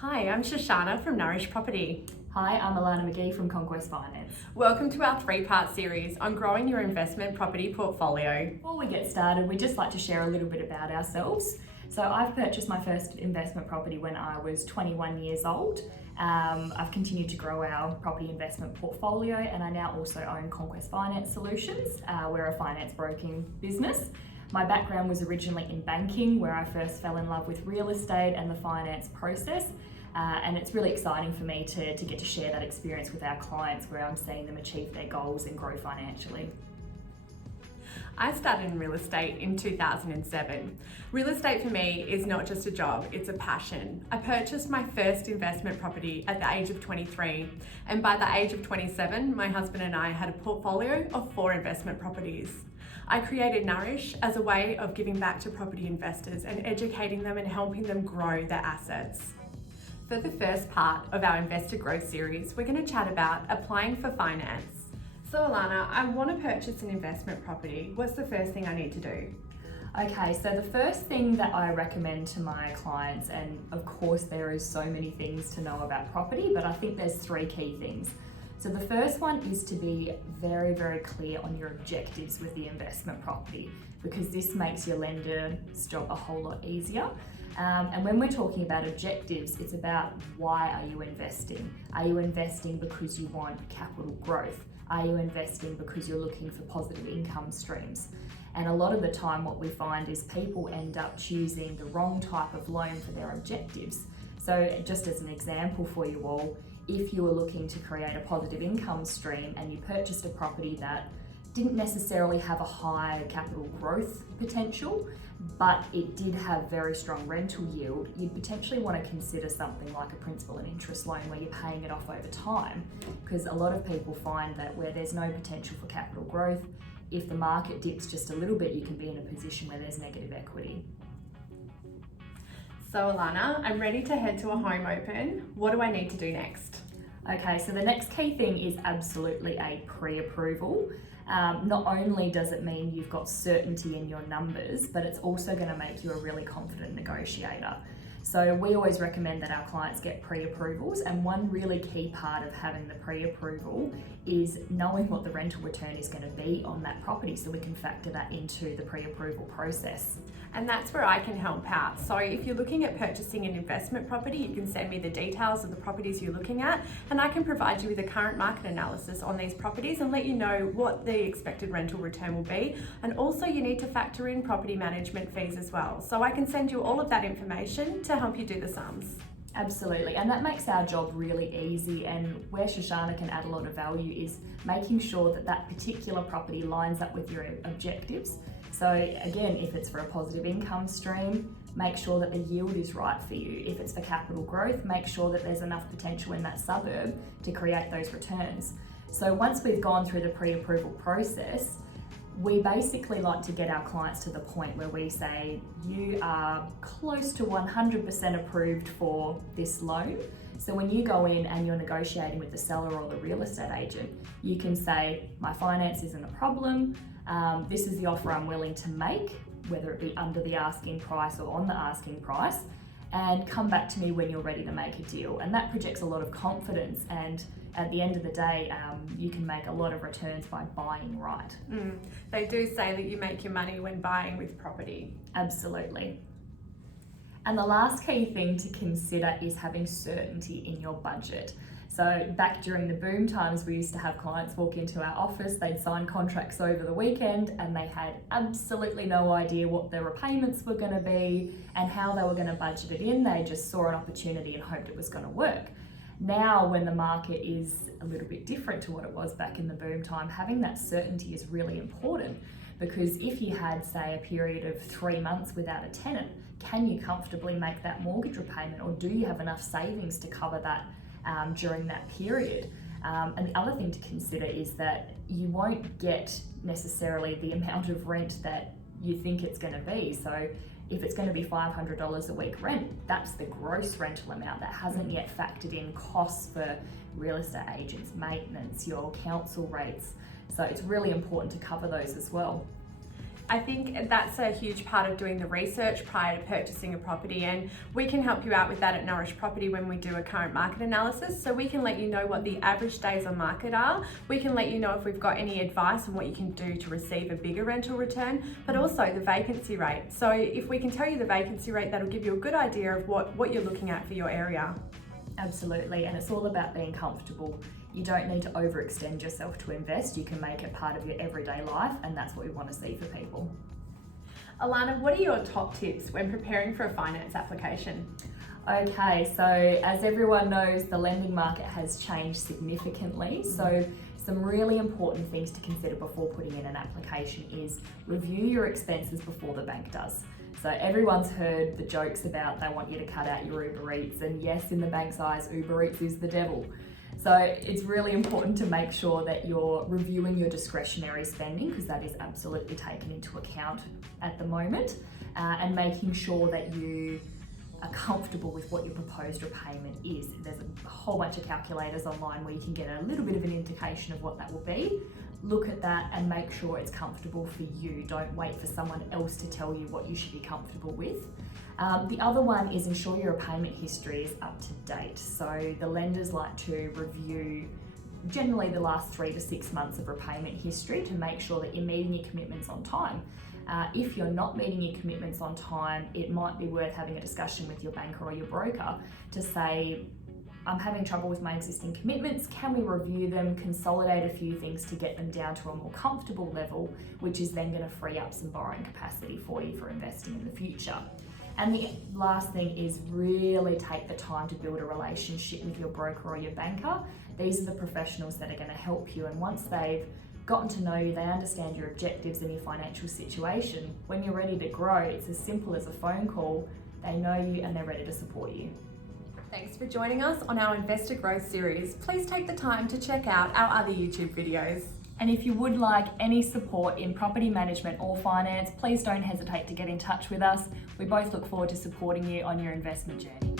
Hi, I'm Shashana from Nourish Property. Hi, I'm Alana Magee from Conquest Finance. Welcome to our three-part series on growing your investment property portfolio. Before we get started, we'd just like to share a little bit about ourselves. So I've purchased my first investment property when I was 21 years old. I've continued to grow our property investment portfolio, and I now also own Conquest Finance Solutions. We're a finance broking business. My background was originally in banking, where I first fell in love with real estate and the finance process. And it's really exciting for me to get to share that experience with our clients, where I'm seeing them achieve their goals and grow financially. I started in real estate in 2007. Real estate for me is not just a job, it's a passion. I purchased my first investment property at the age of 23, and by the age of 27, my husband and I had a portfolio of 4 investment properties. I created Nourish as a way of giving back to property investors and educating them and helping them grow their assets. For the first part of our Investor Growth series, we're going to chat about applying for finance. So Alana, I want to purchase an investment property. What's the first thing I need to do? Okay, so the first thing that I recommend to my clients, and of course there is so many things to know about property, but I think there's 3 key things. So the first one is to be very, very clear on your objectives with the investment property, because this makes your lender's job a whole lot easier. And when we're talking about objectives, it's about why are you investing? Are you investing because you want capital growth? Are you investing because you're looking for positive income streams? And a lot of the time what we find is people end up choosing the wrong type of loan for their objectives. So just as an example for you all, if you were looking to create a positive income stream and you purchased a property that didn't necessarily have a high capital growth potential, but it did have very strong rental yield, you'd potentially want to consider something like a principal and interest loan where you're paying it off over time. Because a lot of people find that where there's no potential for capital growth, if the market dips just a little bit, you can be in a position where there's negative equity. So Alana, I'm ready to head to a home open. What do I need to do next? Okay, so the next key thing is absolutely a pre-approval. Not only does it mean you've got certainty in your numbers, but it's also going to make you a really confident negotiator. So we always recommend that our clients get pre-approvals, and one really key part of having the pre-approval is knowing what the rental return is going to be on that property, so we can factor that into the pre-approval process. And that's where I can help out. So if you're looking at purchasing an investment property, you can send me the details of the properties you're looking at, and I can provide you with a current market analysis on these properties and let you know what the expected rental return will be. And also you need to factor in property management fees as well. So I can send you all of that information to help you do the sums. Absolutely, and that makes our job really easy, and where Shashana can add a lot of value is making sure that that particular property lines up with your objectives. So again, if it's for a positive income stream, make sure that the yield is right for you. If it's for capital growth, make sure that there's enough potential in that suburb to create those returns. So once we've gone through the pre-approval process, we basically like to get our clients to the point where we say, you are close to 100% approved for this loan. So when you go in and you're negotiating with the seller or the real estate agent, you can say, my finance isn't a problem. This is the offer I'm willing to make, whether it be under the asking price or on the asking price, and come back to me when you're ready to make a deal. And that projects a lot of confidence, and at the end of the day, you can make a lot of returns by buying right. They do say that you make your money when buying with property. Absolutely. And the last key thing to consider is having certainty in your budget. So back during the boom times, we used to have clients walk into our office, they'd sign contracts over the weekend and they had absolutely no idea what their repayments were going to be and how they were going to budget it in. They just saw an opportunity and hoped it was going to work. Now, when the market is a little bit different to what it was back in the boom time, having that certainty is really important, because if you had, say, a period of 3 months without a tenant, can you comfortably make that mortgage repayment, or do you have enough savings to cover that during that period? And the other thing to consider is that you won't get necessarily the amount of rent that you think it's going to be. So if it's going to be $500 a week rent, that's the gross rental amount. That hasn't yet factored in costs for real estate agents, maintenance, your council rates. So it's really important to cover those as well. I think that's a huge part of doing the research prior to purchasing a property, and we can help you out with that at Nourish Property when we do a current market analysis. So we can let you know what the average days on market are. We can let you know if we've got any advice on what you can do to receive a bigger rental return, but also the vacancy rate. So if we can tell you the vacancy rate, that'll give you a good idea of what you're looking at for your area. Absolutely, and it's all about being comfortable. You don't need to overextend yourself to invest. You can make it part of your everyday life, and that's what we want to see for people. Alana, what are your top tips when preparing for a finance application? Okay, so as everyone knows, the lending market has changed significantly. So some really important things to consider before putting in an application is review your expenses before the bank does. So everyone's heard the jokes about they want you to cut out your Uber Eats, and yes, in the bank's eyes, Uber Eats is the devil. So it's really important to make sure that you're reviewing your discretionary spending, because that is absolutely taken into account at the moment, and making sure that you are comfortable with what your proposed repayment is. There's a whole bunch of calculators online where you can get a little bit of an indication of what that will be. Look at that and make sure it's comfortable for you. Don't wait for someone else to tell you what you should be comfortable with. The other one is ensure your repayment history is up to date. So the lenders like to review generally the last 3 to 6 months of repayment history to make sure that you're meeting your commitments on time. If you're not meeting your commitments on time, it might be worth having a discussion with your banker or your broker to say, I'm having trouble with my existing commitments. Can we review them, consolidate a few things to get them down to a more comfortable level, which is then going to free up some borrowing capacity for you for investing in the future. And the last thing is really take the time to build a relationship with your broker or your banker. These are the professionals that are going to help you, and once they've gotten to know you, they understand your objectives and your financial situation, when you're ready to grow, it's as simple as a phone call. They know you and they're ready to support you. Thanks for joining us on our Investor Growth series. Please take the time to check out our other YouTube videos. And if you would like any support in property management or finance, please don't hesitate to get in touch with us. We both look forward to supporting you on your investment journey.